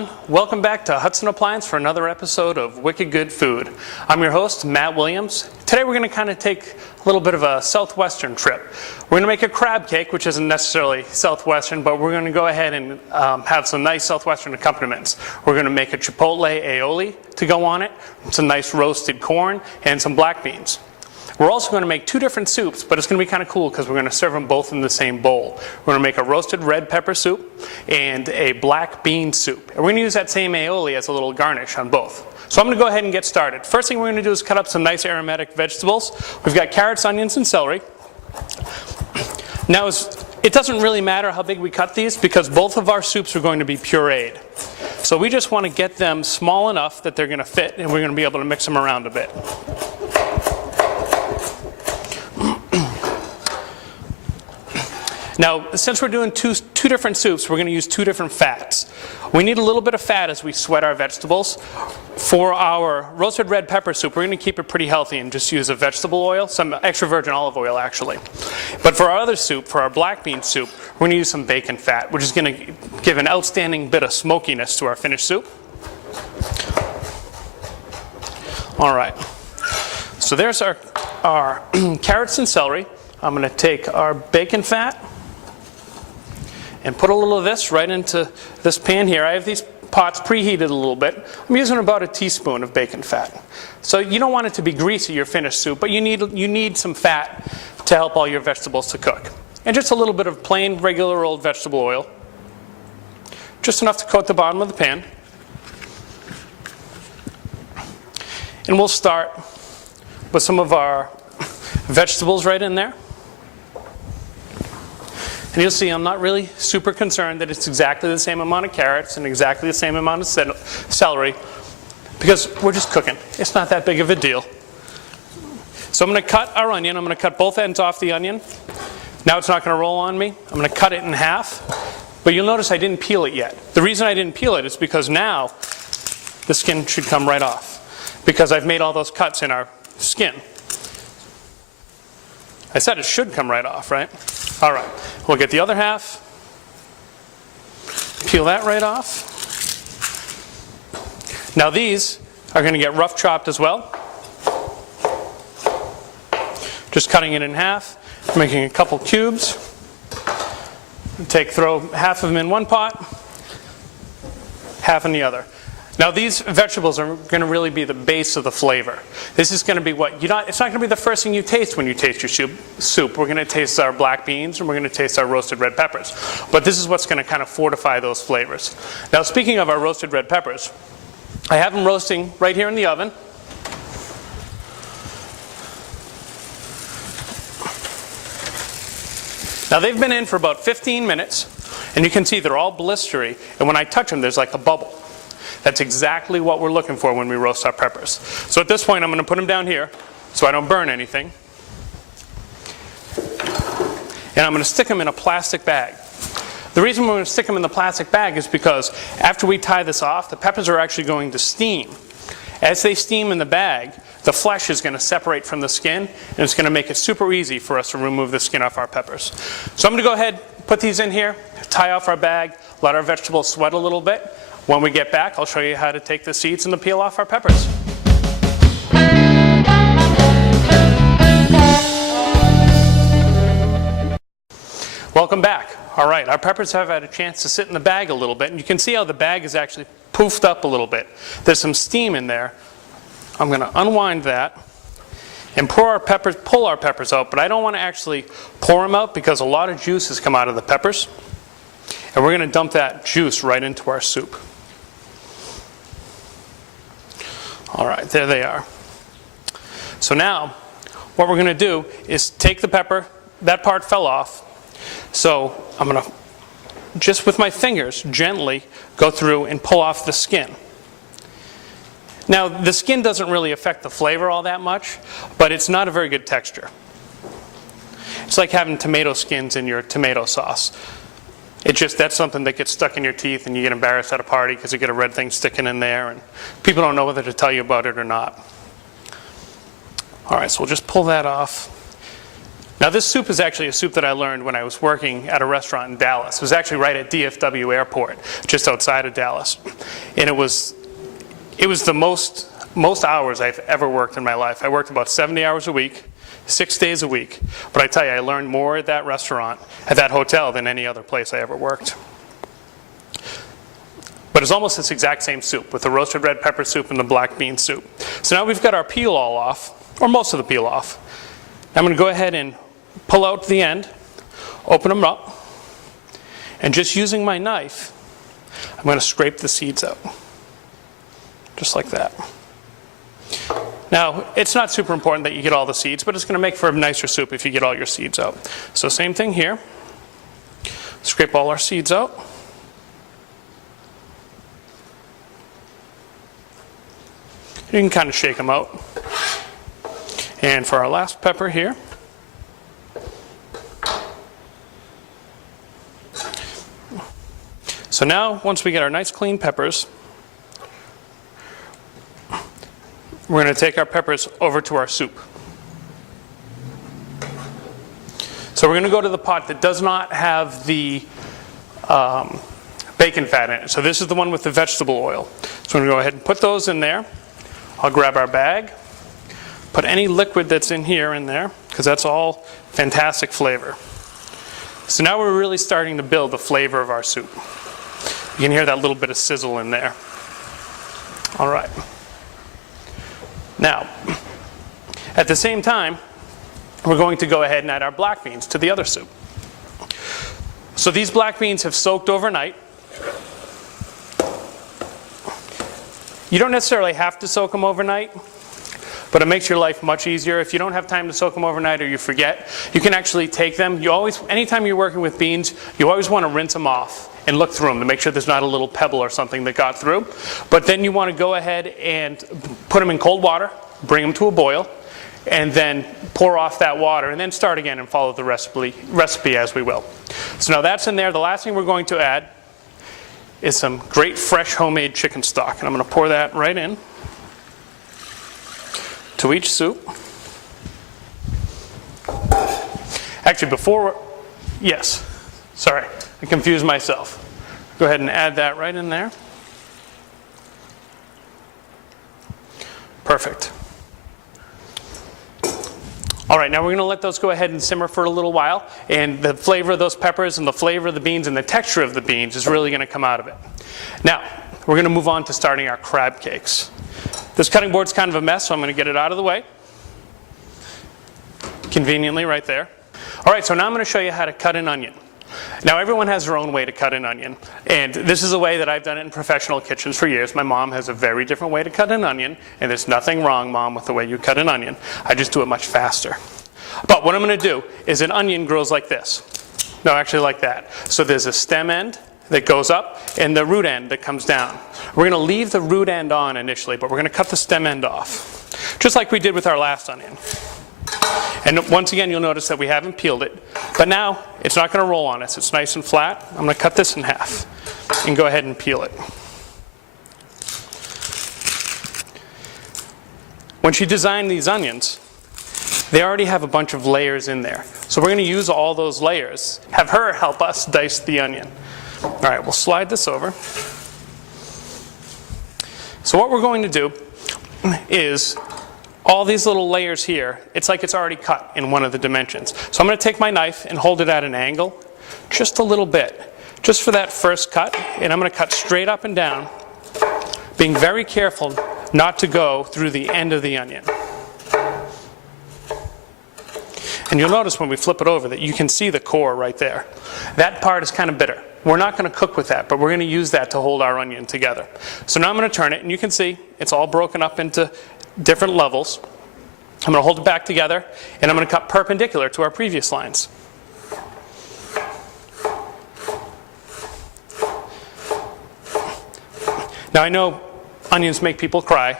everyone. Welcome back to Hudson Appliance for another episode of Wicked Good Food. I'm your host, Matt Williams. Today we're going to kind of take a little bit of a southwestern trip. We're going to make a crab cake, which isn't necessarily southwestern, but we're going to go ahead and have some nice southwestern accompaniments. We're going to make a chipotle aioli to go on it, some nice roasted corn, and some black beans. We're also going to make two different soups, but it's going to be kind of cool because we're going to serve them both in the same bowl. We're going to make a roasted red pepper soup and a black bean soup. And we're going to use that same aioli as a little garnish on both. So I'm going to go ahead and get started. First thing we're going to do is cut up some nice aromatic vegetables. We've got carrots, onions, and celery. Now, it doesn't really matter how big we cut these because both of our soups are going to be pureed. So we just want to get them small enough that they're going to fit, and we're going to be able to mix them around a bit. Now, since we're doing two different soups, we're going to use two different fats. We need a little bit of fat as we sweat our vegetables. For our roasted red pepper soup, we're going to keep it pretty healthy and just use a vegetable oil, some extra virgin olive oil actually. But for our other soup, for our black bean soup, we're going to use some bacon fat, which is going to give an outstanding bit of smokiness to our finished soup. All right, so there's our carrots and celery. I'm going to take our bacon fat and put a little of this right into this pan here. I have these pots preheated a little bit. I'm using about a teaspoon of bacon fat. So you don't want it to be greasy, your finished soup, but you need some fat to help all your vegetables to cook. And just a little bit of plain, regular old vegetable oil. Just enough to coat the bottom of the pan. And we'll start with some of our vegetables right in there. And you'll see I'm not really super concerned that it's exactly the same amount of carrots and exactly the same amount of celery because we're just cooking. It's not that big of a deal. So I'm going to cut our onion. I'm going to cut both ends off the onion. Now it's not going to roll on me. I'm going to cut it in half. But you'll notice I didn't peel it yet. The reason I didn't peel it is because now the skin should come right off because I've made all those cuts in our skin. I said it should come right off, right? All right, we'll get the other half, peel that right off. Now these are going to get rough chopped as well. Just cutting it in half, making a couple cubes. Throw half of them in one pot, half in the other. Now these vegetables are going to really be the base of the flavor. This is going to be it's not going to be the first thing you taste when you taste your soup. We're going to taste our black beans and we're going to taste our roasted red peppers. But this is what's going to kind of fortify those flavors. Now speaking of our roasted red peppers, I have them roasting right here in the oven. Now they've been in for about 15 minutes and you can see they're all blistery, and when I touch them there's like a bubble. That's exactly what we're looking for when we roast our peppers. So at this point, I'm going to put them down here so I don't burn anything. And I'm going to stick them in a plastic bag. The reason we're going to stick them in the plastic bag is because after we tie this off, the peppers are actually going to steam. As they steam in the bag, the flesh is going to separate from the skin, and it's going to make it super easy for us to remove the skin off our peppers. So I'm going to go ahead, put these in here, tie off our bag, let our vegetables sweat a little bit. When we get back, I'll show you how to take the seeds and the peel off our peppers. Welcome back. All right, our peppers have had a chance to sit in the bag a little bit, and you can see how the bag is actually poofed up a little bit. There's some steam in there. I'm going to unwind that and pull our peppers out, but I don't want to actually pour them out because a lot of juice has come out of the peppers. And we're going to dump that juice right into our soup. All right, there they are. So now, what we're going to do is take the pepper. That part fell off. So I'm going to, just with my fingers, gently go through and pull off the skin. Now, the skin doesn't really affect the flavor all that much, but it's not a very good texture. It's like having tomato skins in your tomato sauce. That's something that gets stuck in your teeth and you get embarrassed at a party because you get a red thing sticking in there and people don't know whether to tell you about it or not. All right, so we'll just pull that off. Now this soup is actually a soup that I learned when I was working at a restaurant in Dallas. It was actually right at DFW Airport, just outside of Dallas. And it was the most hours I've ever worked in my life. I worked about 70 hours a week, 6 days a week. But I tell you, I learned more at that restaurant, at that hotel, than any other place I ever worked. But it's almost this exact same soup with the roasted red pepper soup and the black bean soup. So now we've got our peel all off, or most of the peel off. I'm going to go ahead and pull out the end, open them up, and just using my knife, I'm going to scrape the seeds out. Just like that. Now, it's not super important that you get all the seeds, but it's going to make for a nicer soup if you get all your seeds out. So same thing here. Scrape all our seeds out. You can kind of shake them out. And for our last pepper here, so now once we get our nice clean peppers, we're going to take our peppers over to our soup. So we're going to go to the pot that does not have the bacon fat in it. So this is the one with the vegetable oil. So I'm going to go ahead and put those in there. I'll grab our bag, put any liquid that's in here in there, because that's all fantastic flavor. So now we're really starting to build the flavor of our soup. You can hear that little bit of sizzle in there. All right. Now, at the same time, we're going to go ahead and add our black beans to the other soup. So these black beans have soaked overnight. You don't necessarily have to soak them overnight, but it makes your life much easier. If you don't have time to soak them overnight or you forget, you can actually take them. Anytime you're working with beans, you always want to rinse them off and look through them to make sure there's not a little pebble or something that got through. But then you want to go ahead and put them in cold water, bring them to a boil, and then pour off that water, and then start again and follow the recipe as we will. So now that's in there. The last thing we're going to add is some great fresh homemade chicken stock. And I'm going to pour that right in to each soup. Actually, sorry, I confused myself. Go ahead and add that right in there. Perfect. All right, now we're going to let those go ahead and simmer for a little while, and the flavor of those peppers and the flavor of the beans and the texture of the beans is really going to come out of it. Now, we're going to move on to starting our crab cakes. This cutting board's kind of a mess, so I'm going to get it out of the way. Conveniently right there. All right, so now I'm going to show you how to cut an onion. Now, everyone has their own way to cut an onion, and this is a way that I've done it in professional kitchens for years. My mom has a very different way to cut an onion, and there's nothing wrong, Mom, with the way you cut an onion. I just do it much faster. But what I'm going to do is an onion grows like this. No, actually like that. So there's a stem end that goes up and the root end that comes down. We're going to leave the root end on initially, but we're going to cut the stem end off, just like we did with our last onion. And once again, you'll notice that we haven't peeled it. But now, it's not going to roll on us. It's nice and flat. I'm going to cut this in half and go ahead and peel it. When she designed these onions, they already have a bunch of layers in there. So we're going to use all those layers. Have her help us dice the onion. All right, we'll slide this over. So what we're going to do is all these little layers here, it's like it's already cut in one of the dimensions. So I'm going to take my knife and hold it at an angle, just a little bit, just for that first cut, and I'm going to cut straight up and down, being very careful not to go through the end of the onion. And you'll notice when we flip it over that you can see the core right there. That part is kind of bitter. We're not going to cook with that, but we're going to use that to hold our onion together. So now I'm going to turn it, and you can see it's all broken up into different levels. I'm going to hold it back together, and I'm going to cut perpendicular to our previous lines. Now I know onions make people cry,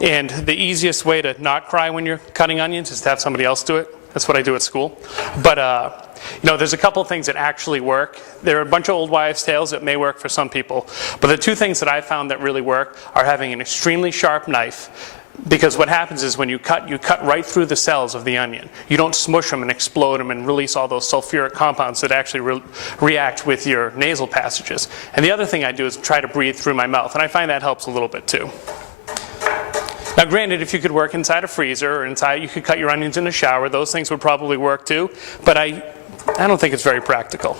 and the easiest way to not cry when you're cutting onions is to have somebody else do it. That's what I do at school. But there's a couple things that actually work. There are a bunch of old wives' tales that may work for some people. But the two things that I found that really work are having an extremely sharp knife Because what happens is when you cut right through the cells of the onion. You don't smush them and explode them and release all those sulfuric compounds that actually react with your nasal passages. And the other thing I do is try to breathe through my mouth, and I find that helps a little bit too. Now granted, if you could work inside a freezer or you could cut your onions in the shower, those things would probably work too, but I don't think it's very practical.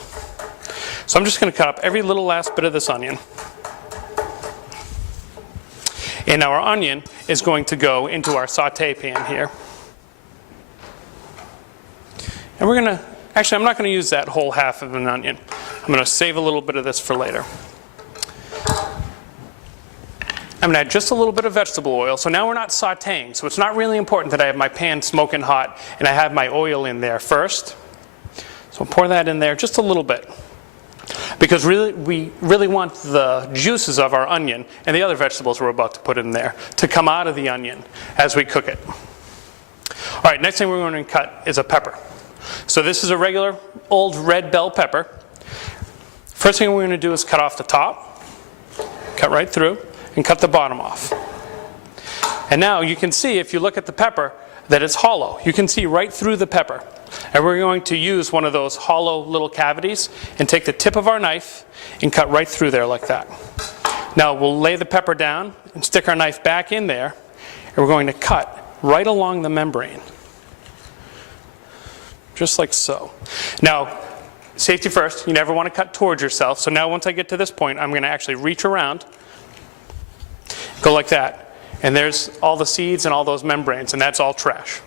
So I'm just going to cut up every little last bit of this onion. And our onion is going to go into our saute pan here. And we're going to, actually I'm not going to use that whole half of an onion. I'm going to save a little bit of this for later. I'm going to add just a little bit of vegetable oil. So now we're not sauteing. So it's not really important that I have my pan smoking hot and I have my oil in there first. So I'll pour that in there just a little bit. Because we really want the juices of our onion and the other vegetables we're about to put in there to come out of the onion as we cook it. All right, next thing we're going to cut is a pepper. So this is a regular old red bell pepper. First thing we're going to do is cut off the top, cut right through, and cut the bottom off. And now you can see, if you look at the pepper, that it's hollow. You can see right through the pepper. And we're going to use one of those hollow little cavities and take the tip of our knife and cut right through there like that. Now we'll lay the pepper down and stick our knife back in there, and we're going to cut right along the membrane. Just like so. Now, safety first, you never want to cut towards yourself. So now once I get to this point, I'm going to actually reach around, go like that, and there's all the seeds and all those membranes, and that's all trash.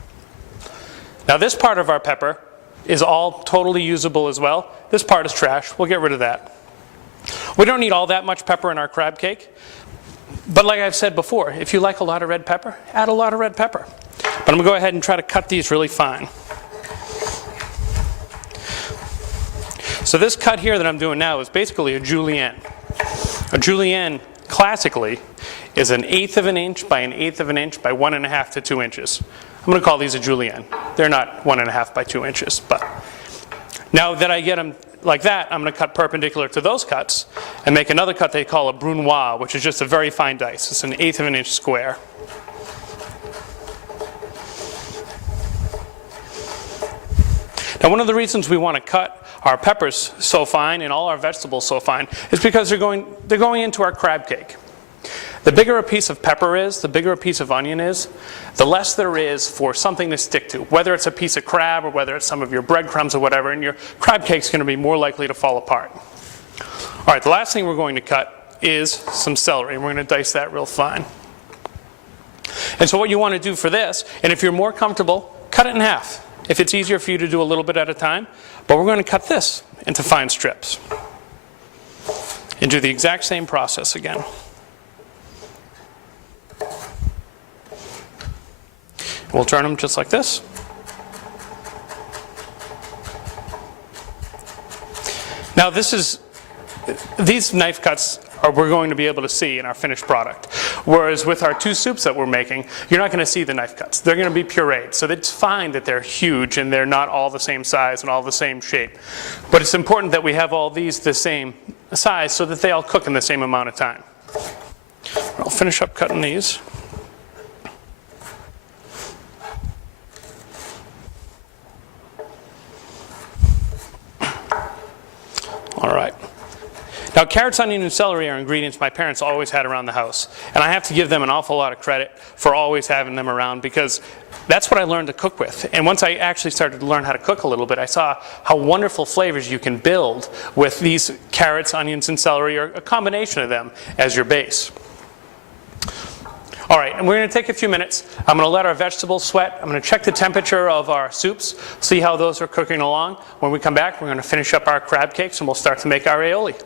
Now this part of our pepper is all totally usable as well. This part is trash. We'll get rid of that. We don't need all that much pepper in our crab cake. But like I've said before, if you like a lot of red pepper, add a lot of red pepper. But I'm going to go ahead and try to cut these really fine. So this cut here that I'm doing now is basically a julienne. A julienne, classically, is 1/8 of an inch by 1/8 of an inch by 1.5 to 2 inches. I'm going to call these a julienne. They're not 1.5 by 2 inches, but now that I get them like that, I'm going to cut perpendicular to those cuts and make another cut they call a brunoise, which is just a very fine dice. It's 1/8 of an inch square. Now one of the reasons we want to cut our peppers so fine and all our vegetables so fine is because they're going into our crab cake. The bigger a piece of pepper is, the bigger a piece of onion is, the less there is for something to stick to. Whether it's a piece of crab or whether it's some of your breadcrumbs or whatever, and your crab cake's going to be more likely to fall apart. All right, the last thing we're going to cut is some celery, and we're going to dice that real fine. And so what you want to do for this, and if you're more comfortable, cut it in half. If it's easier for you to do a little bit at a time, but we're going to cut this into fine strips. And do the exact same process again. We'll turn them just like this. Now these knife cuts we're going to be able to see in our finished product. Whereas with our two soups that we're making, you're not going to see the knife cuts. They're going to be pureed. So it's fine that they're huge and they're not all the same size and all the same shape. But it's important that we have all these the same size so that they all cook in the same amount of time. I'll finish up cutting these. All right. Now, carrots, onion, and celery are ingredients my parents always had around the house. And I have to give them an awful lot of credit for always having them around because that's what I learned to cook with. And once I actually started to learn how to cook a little bit, I saw how wonderful flavors you can build with these carrots, onions, and celery, or a combination of them as your base. All right, and we're going to take a few minutes. I'm going to let our vegetables sweat. I'm going to check the temperature of our soups, see how those are cooking along. When we come back, we're going to finish up our crab cakes and we'll start to make our aioli.